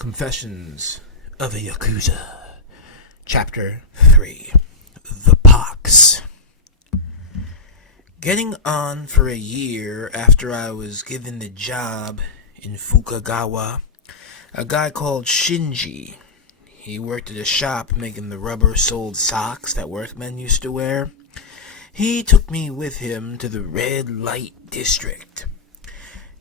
Confessions of a Yakuza, Chapter 3, The Pox. Getting on for a year after I was given the job in Fukagawa, a guy called Shinji, he worked at a shop making the rubber-soled socks that workmen used to wear. He took me with him to the red light district.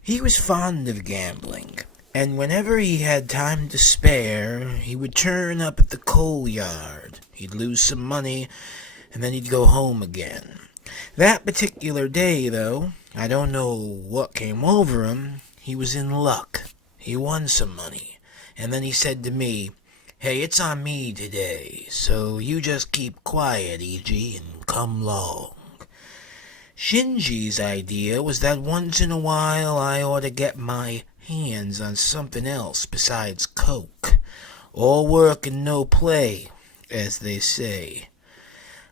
He was fond of gambling, and whenever he had time to spare, he would turn up at the coal yard. He'd lose some money, and then he'd go home again. That particular day, though, I don't know what came over him, he was in luck. He won some money, and then he said to me, "Hey, it's on me today, so you just keep quiet, E.G., and come long." Shinji's idea was that once in a while I ought to get my hands on something else besides coke. All work and no play, as they say.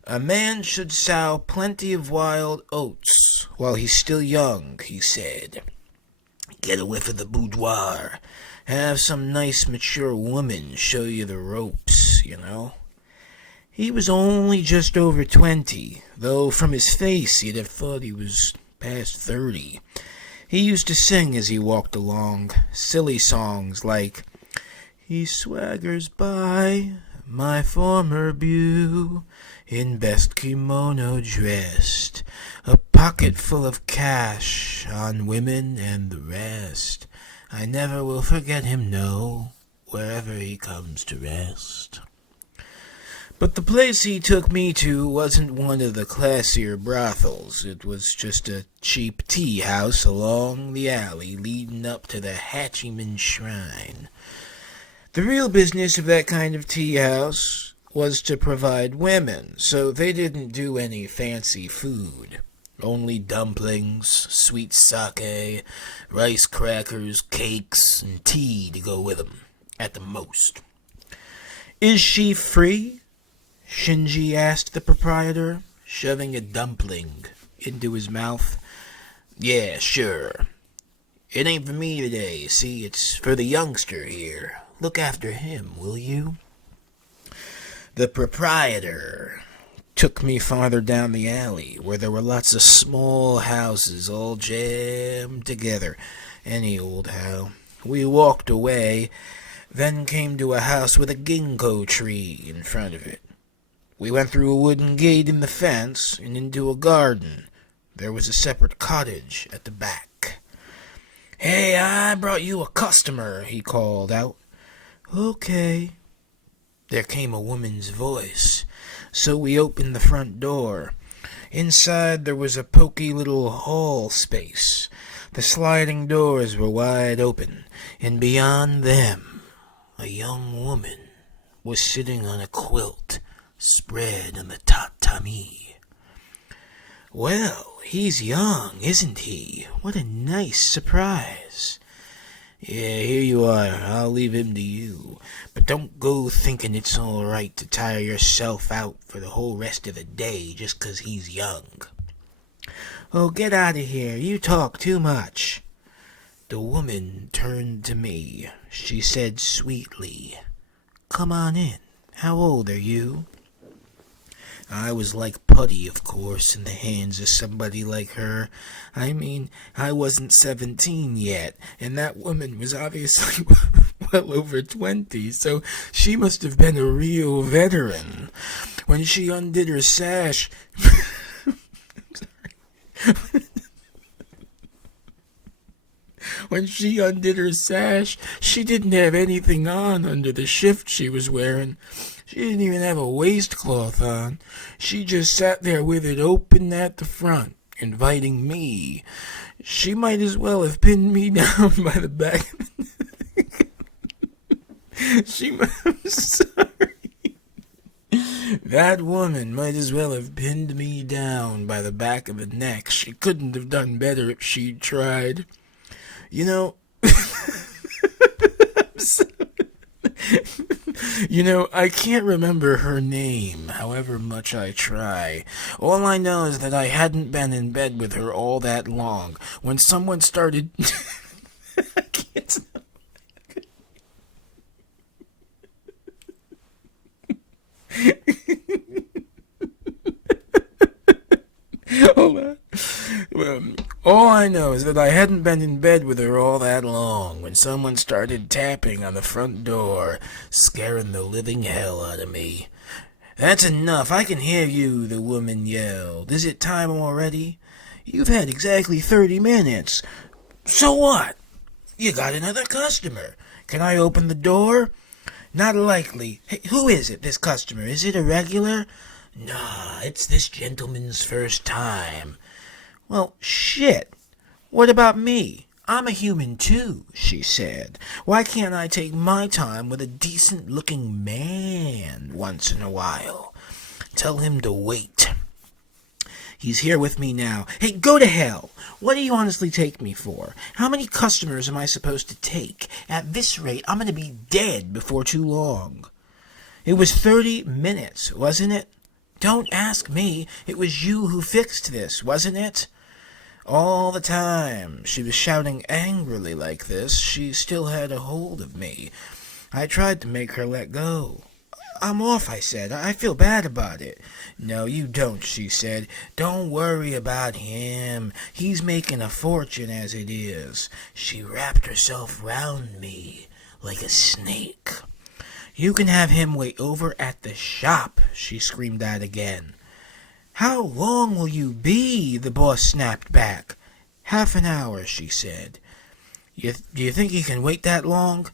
A man should sow plenty of wild oats while he's still young, he said. Get a whiff of the boudoir. Have some nice mature woman show you the ropes, you know. He was only just over 20, though from his face you'd have thought he was past 30. He used to sing as he walked along, silly songs like, "He swaggers by, my former beau, in best kimono dressed, a pocket full of cash on women and the rest. I never will forget him, no, wherever he comes to rest." But the place he took me to wasn't one of the classier brothels. It was just a cheap tea house along the alley leading up to the Hachiman Shrine. The real business of that kind of tea house was to provide women, so they didn't do any fancy food. Only dumplings, sweet sake, rice crackers, cakes, and tea to go with them, at the most. "Is she free?" Shinji asked the proprietor, shoving a dumpling into his mouth. "Yeah, sure. It ain't for me today, see, it's for the youngster here. Look after him, will you?" The proprietor took me farther down the alley, where there were lots of small houses all jammed together. Any old how. We walked away, then came to a house with a ginkgo tree in front of it. We went through a wooden gate in the fence and into a garden. There was a separate cottage at the back. "Hey, I brought you a customer," he called out. "Okay." There came a woman's voice, so we opened the front door. Inside there was a poky little hall space. The sliding doors were wide open, and beyond them, a young woman was sitting on a quilt spread on the tatami. "Well, he's young, isn't he? What a nice surprise." "Yeah, here you are. I'll leave him to you. But don't go thinking it's all right to tire yourself out for the whole rest of the day just 'cause he's young." "Oh, get out of here. You talk too much." The woman turned to me. She said sweetly, "Come on in. How old are you?" I was like putty, of course, in the hands of somebody like her. I mean, I wasn't 17 yet, and that woman was obviously well over 20, so she must have been a real veteran. When she undid her sash... When she undid her sash, she didn't have anything on under the shift she was wearing. She didn't even have a waistcloth on. She just sat there with it open at the front, inviting me. She might as well have pinned me down by the back. I'm sorry. That woman might as well have pinned me down by the back of the neck. She couldn't have done better if she'd tried. You know... I can't remember her name, however much I try. All I know is that I hadn't been in bed with her all that long when someone started... I can't... Hold on. Well, all I know is that I hadn't been in bed with her all that long when someone started tapping on the front door, scaring the living hell out of me. "That's enough. I can hear you," the woman yelled. "Is it time already? You've had exactly 30 minutes. So what? You got another customer. Can I open the door?" "Not likely. Hey, who is it, this customer? Is it a regular?" "Nah, it's this gentleman's first time." "Well, shit. What about me? I'm a human too," she said. "Why can't I take my time with a decent-looking man once in a while? Tell him to wait. He's here with me now. Hey, go to hell. What do you honestly take me for? How many customers am I supposed to take? At this rate, I'm going to be dead before too long." "It was 30 minutes, wasn't it?" "Don't ask me. It was you who fixed this, wasn't it?" All the time she was shouting angrily like this, she still had a hold of me. I tried to make her let go. "I'm off," I said. "I feel bad about it." "No, you don't," she said. "Don't worry about him. He's making a fortune as it is." She wrapped herself round me like a snake. "You can have him wait over at the shop," she screamed out again. "How long will you be?" the boss snapped back. "Half an hour," she said. Do you think he can wait that long?"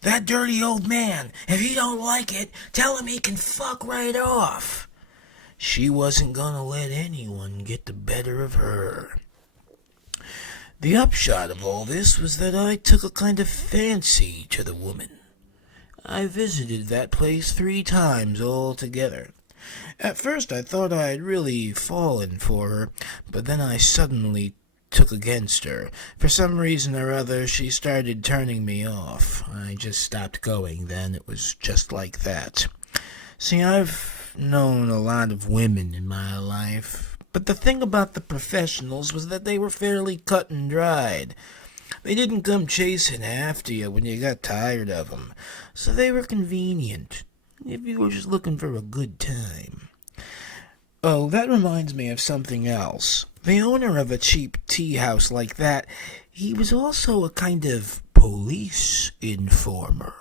"That dirty old man, if he don't like it, tell him he can fuck right off." She wasn't gonna let anyone get the better of her. The upshot of all this was that I took a kind of fancy to the woman. I visited that place 3 times altogether. At first I thought I had really fallen for her, but then I suddenly took against her. For some reason or other, she started turning me off. I just stopped going then. It was just like that. See, I've known a lot of women in my life, but the thing about the professionals was that they were fairly cut and dried. They didn't come chasing after you when you got tired of them, so they were convenient if you were just looking for a good time. Oh, that reminds me of something else. The owner of a cheap tea house like that, he was also a kind of police informer.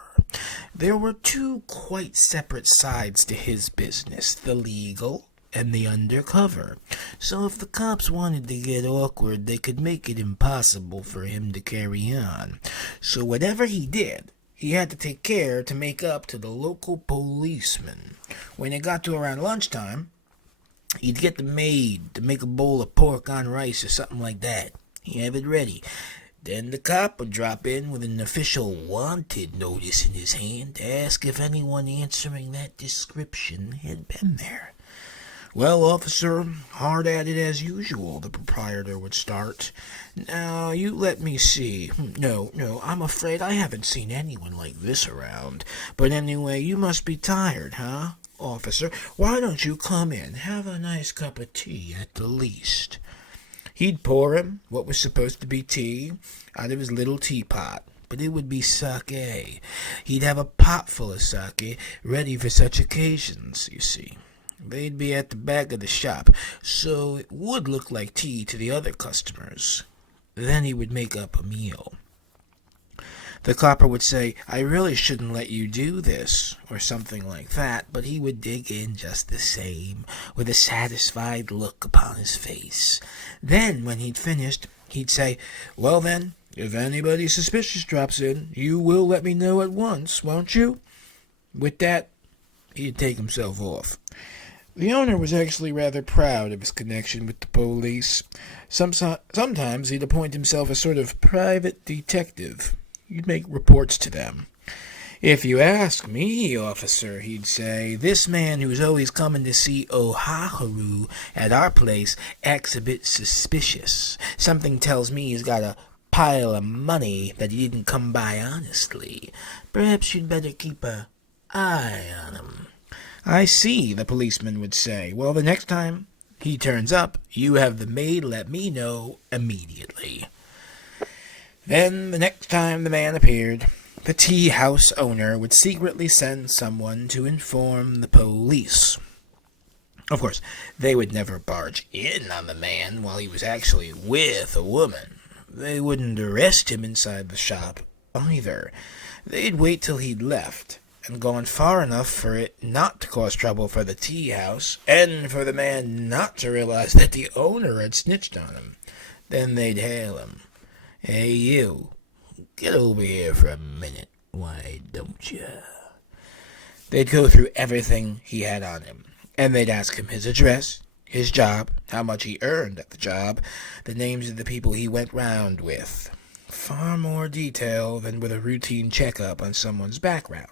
There were 2 quite separate sides to his business, the legal and the undercover. So if the cops wanted to get awkward, they could make it impossible for him to carry on. So whatever he did, he had to take care to make up to the local policeman. When it got to around lunchtime, he'd get the maid to make a bowl of pork on rice or something like that. He'd have it ready. Then the cop would drop in with an official wanted notice in his hand to ask if anyone answering that description had been there. "Well, officer, hard at it as usual," the proprietor would start. "Now, you let me see. No, I'm afraid I haven't seen anyone like this around. But anyway, you must be tired, huh? Officer, why don't you come in? Have a nice cup of tea at the least." He'd pour him what was supposed to be tea out of his little teapot, but it would be sake. He'd have a pot full of sake ready for such occasions, you see. They'd be at the back of the shop, so it would look like tea to the other customers. Then he would make up a meal. The copper would say, "I really shouldn't let you do this," or something like that, but he would dig in just the same, with a satisfied look upon his face. Then, when he'd finished, he'd say, "Well then, if anybody suspicious drops in, you will let me know at once, won't you?" With that, he'd take himself off. The owner was actually rather proud of his connection with the police. Sometimes he'd appoint himself a sort of private detective. He'd make reports to them. "If you ask me, officer," he'd say, "this man who's always coming to see Ohaharu at our place acts a bit suspicious. Something tells me he's got a pile of money that he didn't come by honestly. Perhaps you'd better keep an eye on him." "I see," the policeman would say. "Well, the next time he turns up, you have the maid let me know immediately." Then the next time the man appeared, the tea house owner would secretly send someone to inform the police. Of course, they would never barge in on the man while he was actually with a woman. They wouldn't arrest him inside the shop either. They'd wait till he'd left and gone far enough for it not to cause trouble for the tea house and for the man not to realize that the owner had snitched on him. Then they'd hail him. "Hey, you, get over here for a minute, why don't you?" They'd go through everything he had on him, and they'd ask him his address, his job, how much he earned at the job, the names of the people he went round with. Far more detail than with a routine checkup on someone's background.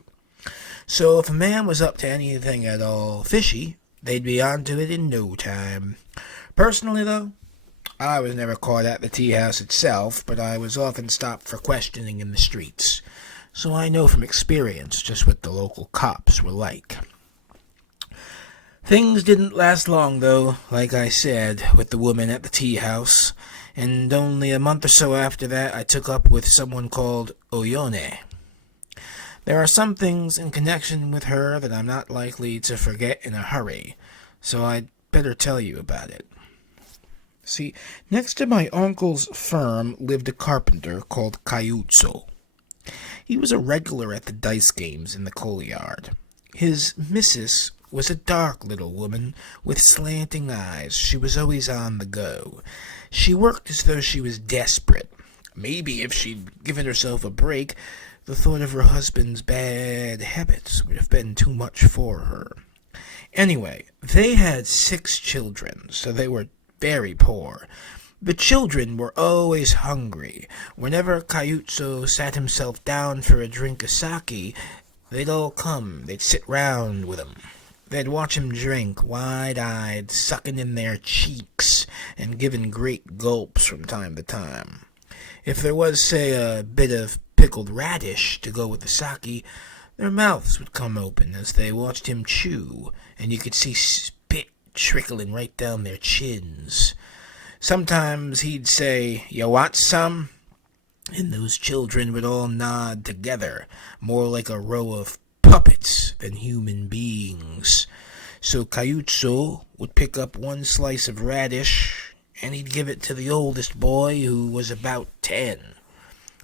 So if a man was up to anything at all fishy, they'd be onto it in no time. Personally, though, I was never caught at the tea house itself, but I was often stopped for questioning in the streets, so I know from experience just what the local cops were like. Things didn't last long, though, like I said, with the woman at the tea house, and only a month or so after that I took up with someone called Oyone. There are some things in connection with her that I'm not likely to forget in a hurry, so I'd better tell you about it. See, next to my uncle's firm lived a carpenter called Kaiutsu. He was a regular at the dice games in the coal yard. His missus was a dark little woman with slanting eyes. She was always on the go. She worked as though she was desperate. Maybe if she'd given herself a break, the thought of her husband's bad habits would have been too much for her. Anyway, they had 6 children, so they were very poor. The children were always hungry. Whenever Kaiutsu sat himself down for a drink of sake, they'd all come. They'd sit round with him. They'd watch him drink, wide-eyed, sucking in their cheeks, and giving great gulps from time to time. If there was, say, a bit of pickled radish to go with the sake, their mouths would come open as they watched him chew, and you could see spit trickling right down their chins. Sometimes he'd say, "You want some?" And those children would all nod together, more like a row of puppets than human beings. So Kaiutsu would pick up one slice of radish, and he'd give it to the oldest boy, who was about 10.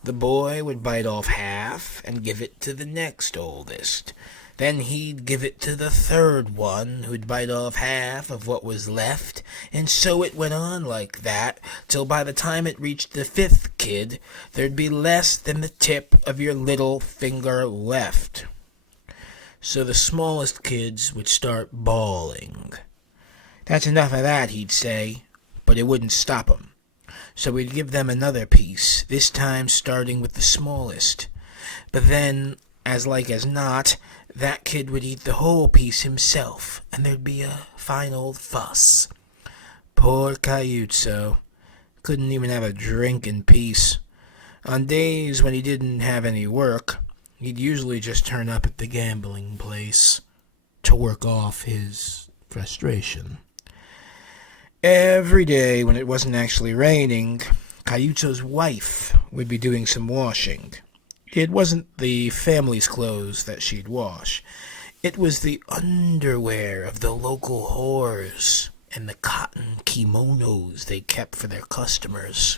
The boy would bite off half and give it to the next oldest. Then he'd give it to the third one, who'd bite off half of what was left, and so it went on like that, till by the time it reached the 5th kid, there'd be less than the tip of your little finger left. So the smallest kids would start bawling. "That's enough of that," he'd say, but it wouldn't stop 'em. So we'd give them another piece, this time starting with the smallest. But then, as like as not, that kid would eat the whole piece himself, and there'd be a fine old fuss. Poor Kaiutsu couldn't even have a drink in peace. On days when he didn't have any work, he'd usually just turn up at the gambling place to work off his frustration. Every day when it wasn't actually raining, Kaiutsu's wife would be doing some washing. It wasn't the family's clothes that she'd wash. It was the underwear of the local whores and the cotton kimonos they kept for their customers.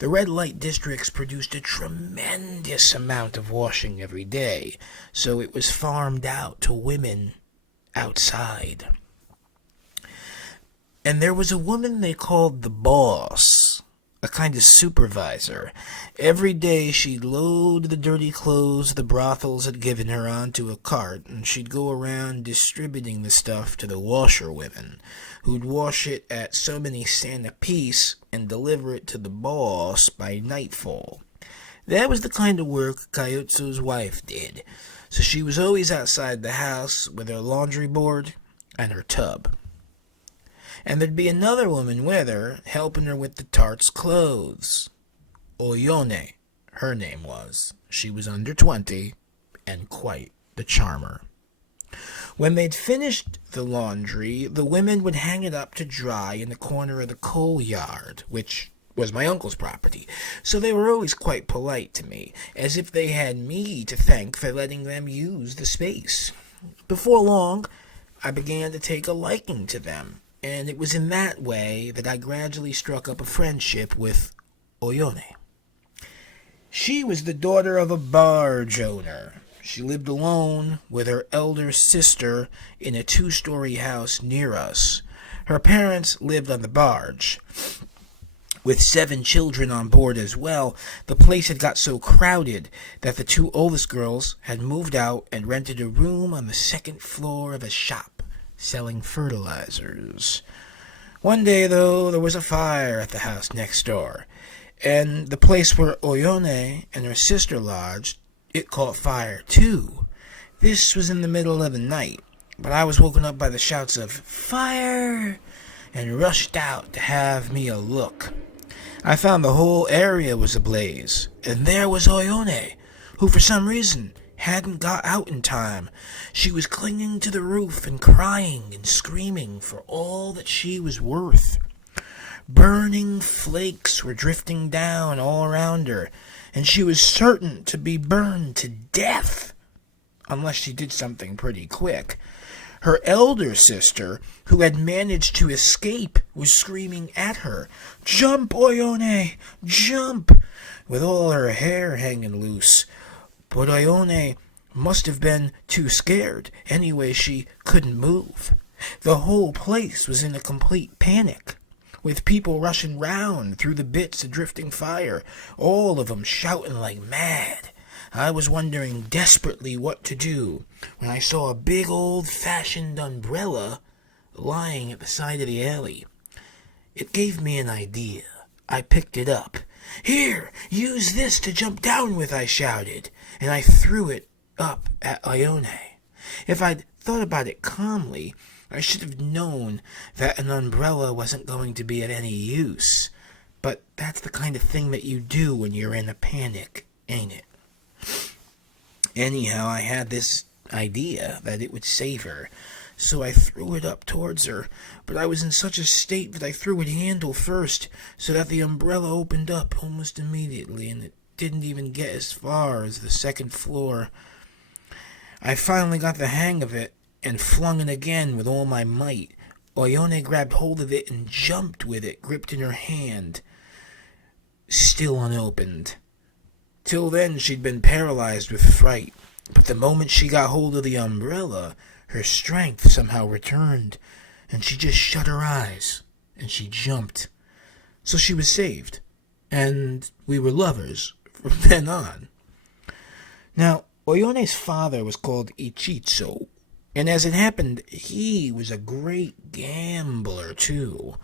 The red light districts produced a tremendous amount of washing every day, so it was farmed out to women outside. And there was a woman they called the boss, a kind of supervisor. Every day she'd load the dirty clothes the brothels had given her onto a cart, and she'd go around distributing the stuff to the washerwomen, who'd wash it at so many cents apiece and deliver it to the boss by nightfall. That was the kind of work Kaiutsu's wife did, so she was always outside the house with her laundry board and her tub. And there'd be another woman with her, helping her with the tart's clothes. Oyone, her name was. She was under 20, and quite the charmer. When they'd finished the laundry, the women would hang it up to dry in the corner of the coal yard, which was my uncle's property, so they were always quite polite to me, as if they had me to thank for letting them use the space. Before long, I began to take a liking to them, and it was in that way that I gradually struck up a friendship with Oyone. She was the daughter of a barge owner. She lived alone with her elder sister in a 2-story house near us. Her parents lived on the barge. With 7 children on board as well, the place had got so crowded that the 2 oldest girls had moved out and rented a room on the 2nd floor of a shop selling fertilizers. One day, though, there was a fire at the house next door, and the place where Oyone and her sister lodged, it caught fire too. This was in the middle of the night, but I was woken up by the shouts of "Fire!" and rushed out to have me a look. I found the whole area was ablaze, and there was Oyone, who for some reason hadn't got out in time. She was clinging to the roof and crying and screaming for all that she was worth. Burning flakes were drifting down all around her, and she was certain to be burned to death, unless she did something pretty quick. Her elder sister, who had managed to escape, was screaming at her, "Jump, Oyone, jump!" with all her hair hanging loose. But Oyone must have been too scared. Anyway, she couldn't move. The whole place was in a complete panic, with people rushing round through the bits of drifting fire, all of them shouting like mad. I was wondering desperately what to do when I saw a big old-fashioned umbrella lying at the side of the alley. It gave me an idea. I picked it up. "Here, use this to jump down with," I shouted, and I threw it up at Oyone. If I'd thought about it calmly, I should have known that an umbrella wasn't going to be of any use. But that's the kind of thing that you do when you're in a panic, ain't it? Anyhow, I had this idea that it would save her, so I threw it up towards her, but I was in such a state that I threw it handle first, so that the umbrella opened up almost immediately, and it didn't even get as far as the 2nd floor. I finally got the hang of it, and flung it again with all my might. Oyone grabbed hold of it and jumped with it, gripped in her hand, still unopened. Till then she'd been paralyzed with fright, but the moment she got hold of the umbrella, her strength somehow returned, and she just shut her eyes, and she jumped. So she was saved, and we were lovers from then on. Now, Oyone's father was called Ichitsu, and as it happened, he was a great gambler, too.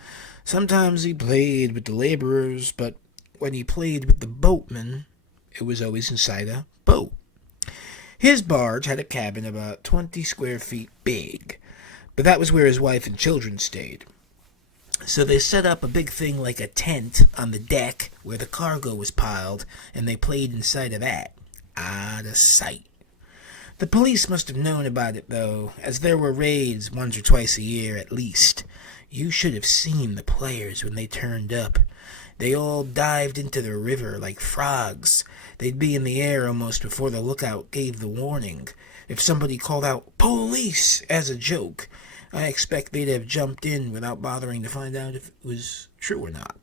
Sometimes he played with the laborers, but when he played with the boatmen, it was always inside a boat. His barge had a cabin about 20 square feet big, but that was where his wife and children stayed. So they set up a big thing like a tent on the deck where the cargo was piled, and they played inside of that, out of sight. The police must have known about it, though, as there were raids once or twice a year at least. You should have seen the players when they turned up. They all dived into the river like frogs. They'd be in the air almost before the lookout gave the warning. If somebody called out, "Police!" as a joke, I expect they'd have jumped in without bothering to find out if it was true or not.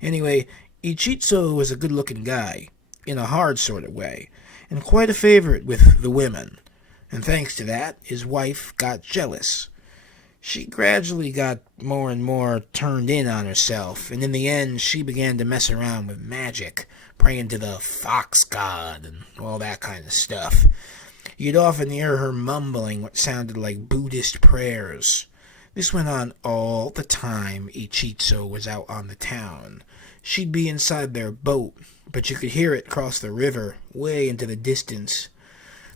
Anyway, Ichitsu was a good-looking guy, in a hard sort of way, and quite a favorite with the women. And thanks to that, his wife got jealous. She gradually got more and more turned in on herself, and in the end she began to mess around with magic, praying to the fox god and all that kind of stuff. You'd often hear her mumbling what sounded like Buddhist prayers. This went on all the time Ichitsu was out on the town. She'd be inside their boat, but you could hear it cross the river way into the distance.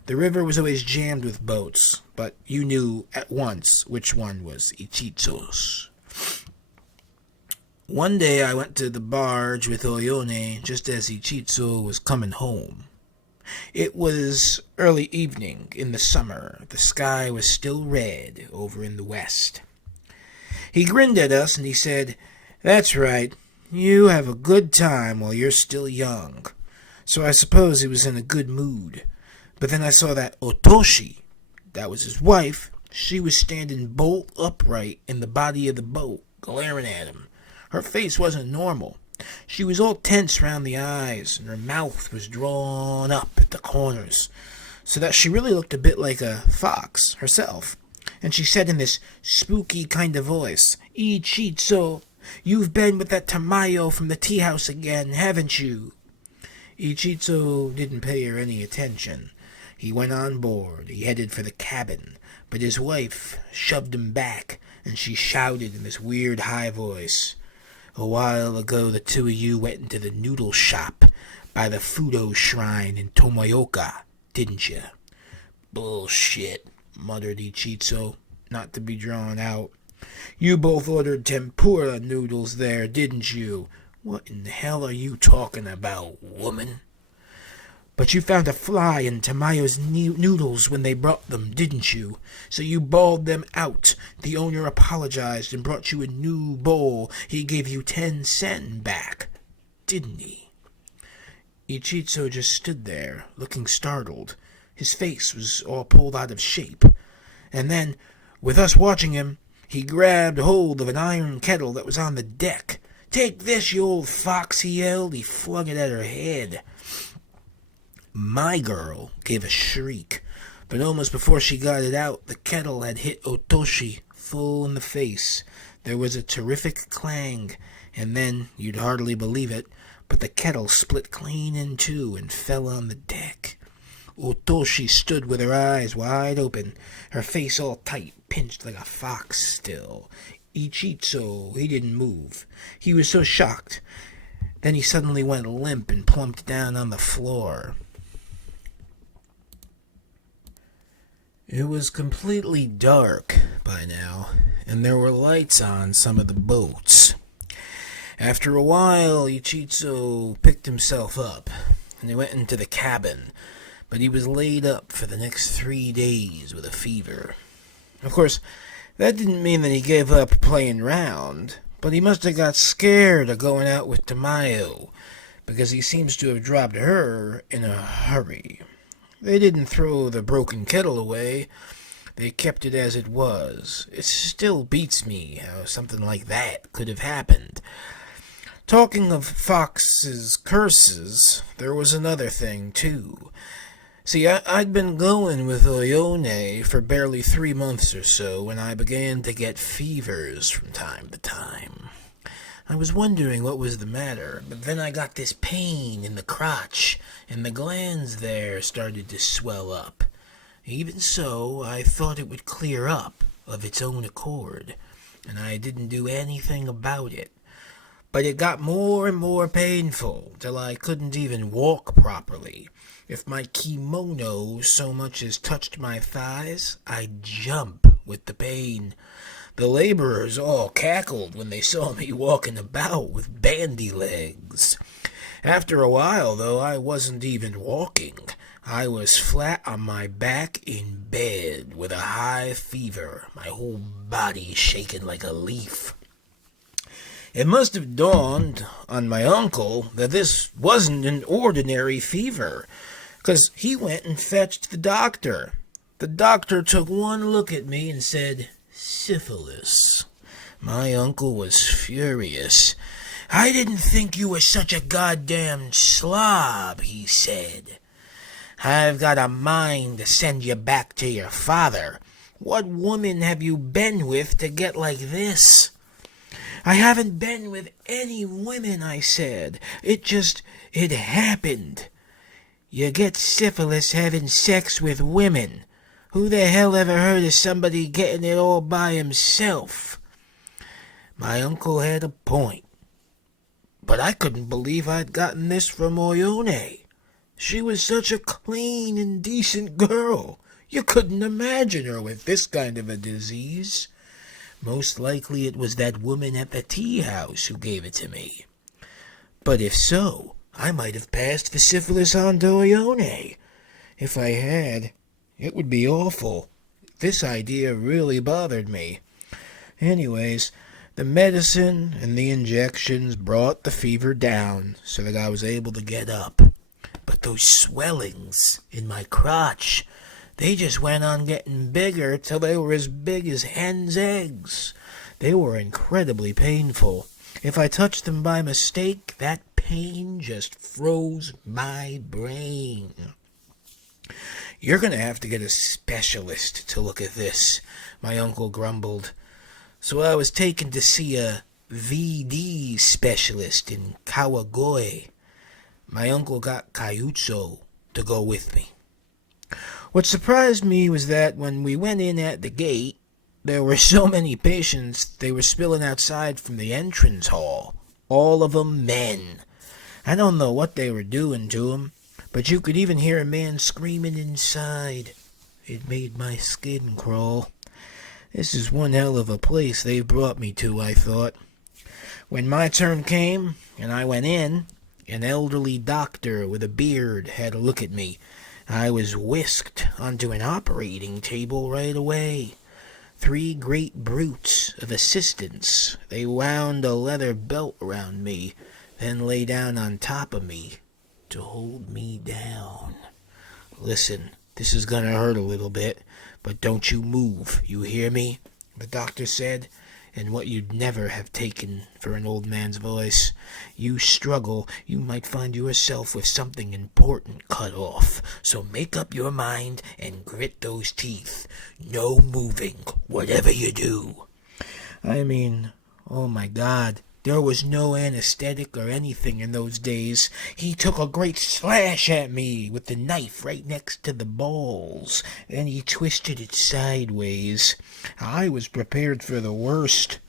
The river was always jammed with boats, but you knew at once which one was Ichitsu's. One day I went to the barge with Oyone just as Ichitsu was coming home. It was early evening in the summer. The sky was still red over in the west. He grinned at us and he said, "That's right. You have a good time while you're still young. So I suppose he was in a good mood. But then I saw that Otoshi, that was his wife, she was standing bolt upright in the body of the boat, glaring at him. Her face wasn't normal. She was all tense round the eyes, and her mouth was drawn up at the corners, so that she really looked a bit like a fox herself. And she said in this spooky kind of voice, "Ichitsu, you've been with that Tamayo from the tea house again, haven't you?" Ichitsu didn't pay her any attention. He went on board. He headed for the cabin, but his wife shoved him back, and she shouted in this weird high voice, "A while ago the two of you went into the noodle shop by the Fudo shrine in Tomoyoka, didn't you?" "Bullshit," muttered Ichitsu, not to be drawn out. "You both ordered tempura noodles there, didn't you?" "What in the hell are you talking about, woman?" "But you found a fly in Tamayo's noodles when they brought them, didn't you? So you bawled them out. The owner apologized and brought you a new bowl. He gave you 10 sen back, didn't he?" Ichitsu just stood there, looking startled. His face was all pulled out of shape. And then, with us watching him, he grabbed hold of an iron kettle that was on the deck. "Take this, you old fox," he yelled. He flung it at her head. My girl gave a shriek, but almost before she got it out, the kettle had hit Otoshi full in the face. There was a terrific clang, and then, you'd hardly believe it, but the kettle split clean in two and fell on the deck. Otoshi stood with her eyes wide open, her face all tight, pinched like a fox still. Ichitsu, he didn't move. He was so shocked. Then he suddenly went limp and plumped down on the floor. It was completely dark by now, and there were lights on some of the boats. After a while, Ichitsu picked himself up, and he went into the cabin, but he was laid up for the next 3 days with a fever. Of course, that didn't mean that he gave up playing round, but he must have got scared of going out with Tamayo, because he seems to have dropped her in a hurry. They didn't throw the broken kettle away. They kept it as it was. It still beats me how something like that could have happened. Talking of Fox's curses, there was another thing, too. See, I'd been going with Oyone for barely 3 months or so when I began to get fevers from time to time. I was wondering what was the matter, but then I got this pain in the crotch, and the glands there started to swell up. Even so, I thought it would clear up of its own accord, and I didn't do anything about it. But it got more and more painful, till I couldn't even walk properly. If my kimono so much as touched my thighs, I'd jump with the pain. The laborers all cackled when they saw me walking about with bandy legs. After a while, though, I wasn't even walking. I was flat on my back in bed with a high fever, my whole body shaking like a leaf. It must have dawned on my uncle that this wasn't an ordinary fever, 'cause he went and fetched the doctor. The doctor took one look at me and said, "Syphilis." My uncle was furious. "I didn't think you were such a goddamn slob," he said. "I've got a mind to send you back to your father. What woman have you been with to get like this?" "I haven't been with any women," I said. It happened." "You get syphilis having sex with women. Who the hell ever heard of somebody getting it all by himself?" My uncle had a point. But I couldn't believe I'd gotten this from Oyone. She was such a clean and decent girl. You couldn't imagine her with this kind of a disease. Most likely it was that woman at the tea house who gave it to me. But if so, I might have passed the syphilis on to Oyone. If I had, it would be awful. This idea really bothered me. Anyways, The medicine and the injections brought the fever down so that I was able to get up. But those swellings in my crotch, they just went on getting bigger till they were as big as hen's eggs. They were incredibly painful. If I touched them by mistake, that pain just froze my brain. "You're going to have to get a specialist to look at this," my uncle grumbled. So I was taken to see a VD specialist in Kawagoe. My uncle got Kaiutso to go with me. What surprised me was that when we went in at the gate, there were so many patients they were spilling outside from the entrance hall. All of them men. I don't know what they were doing to them, but you could even hear a man screaming inside. It made my skin crawl. This is one hell of a place they've brought me to, I thought. When my turn came, and I went in, an elderly doctor with a beard had a look at me. I was whisked onto an operating table right away. 3 great brutes of assistants. They wound a leather belt around me, then lay down on top of me to hold me down. "Listen, this is gonna hurt a little bit, but don't you move, you hear me?" the doctor said, in what you'd never have taken for an old man's voice. "You struggle, you might find yourself with something important cut off. So make up your mind and grit those teeth. No moving, whatever you do." I mean, oh my God, there was no anesthetic or anything in those days. He took a great slash at me with the knife right next to the balls, and he twisted it sideways. I was prepared for the worst.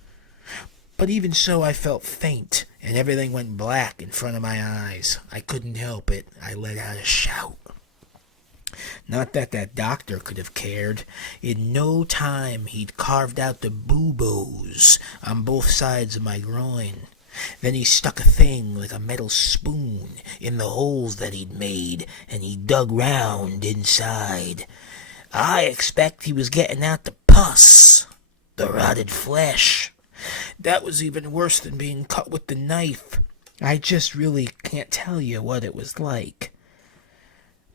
But even so, I felt faint, and everything went black in front of my eyes. I couldn't help it. I let out a shout. Not that doctor could have cared. In no time, he'd carved out the buboes on both sides of my groin. Then he stuck a thing like a metal spoon in the holes that he'd made, and he dug round inside. I expect he was getting out the pus, the rotted flesh. That was even worse than being cut with the knife. I just really can't tell you what it was like.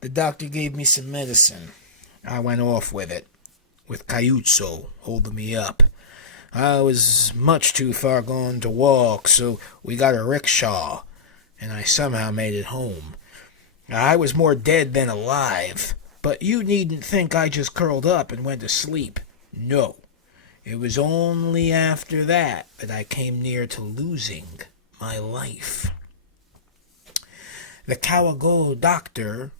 The doctor gave me some medicine. I went off with it, with Kaiutso holding me up. I was much too far gone to walk, so we got a rickshaw, and I somehow made it home. I was more dead than alive, but you needn't think I just curled up and went to sleep. No, it was only after that I came near to losing my life. The Kawagoe doctor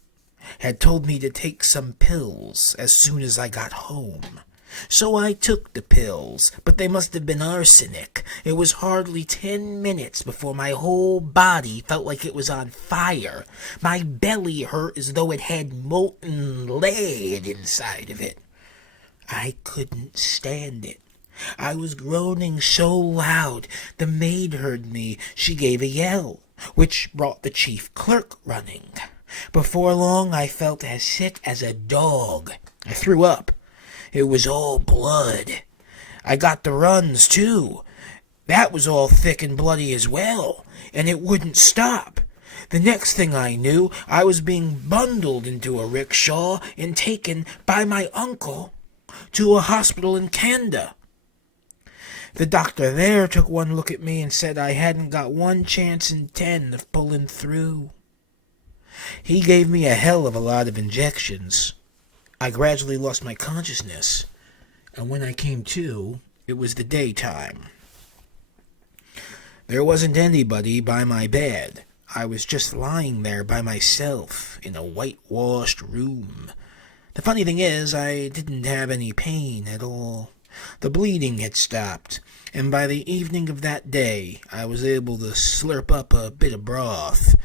had told me to take some pills as soon as I got home. So I took the pills, but they must have been arsenic. It was hardly 10 minutes before my whole body felt like it was on fire. My belly hurt as though it had molten lead inside of it. I couldn't stand it. I was groaning so loud, the maid heard me. She gave a yell, which brought the chief clerk running. Before long, I felt as sick as a dog. I threw up. It was all blood. I got the runs, too. That was all thick and bloody as well, and it wouldn't stop. The next thing I knew, I was being bundled into a rickshaw and taken by my uncle to a hospital in Kanda. The doctor there took one look at me and said I hadn't got 1 chance in 10 of pulling through. He gave me a hell of a lot of injections. I gradually lost my consciousness, and when I came to, it was the daytime. There wasn't anybody by my bed. I was just lying there by myself in a whitewashed room. The funny thing is, I didn't have any pain at all. The bleeding had stopped, and by the evening of that day, I was able to slurp up a bit of broth.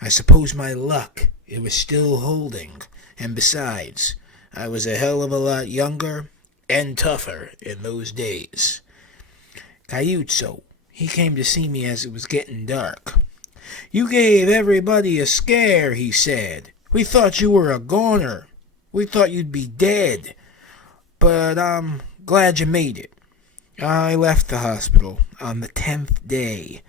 I suppose my luck, it was still holding, and besides, I was a hell of a lot younger and tougher in those days. Kaiutso, he came to see me as it was getting dark. "You gave everybody a scare," he said. "We thought you were a goner. We thought you'd be dead. But I'm glad you made it. I left the hospital on the 10th day.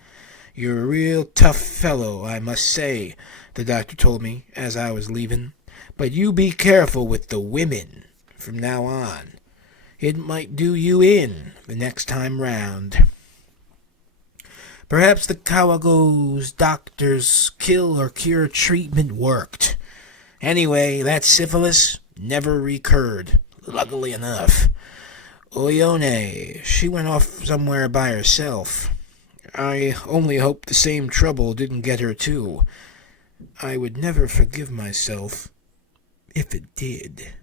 You're a real tough fellow, I must say, the doctor told me as I was leaving. But you be careful with the women from now on. It might do you in the next time round. Perhaps the Kawago's doctor's kill or cure treatment worked. Anyway, that syphilis never recurred, luckily enough. Oyone, she went off somewhere by herself. I only hope the same trouble didn't get her too. I would never forgive myself if it did.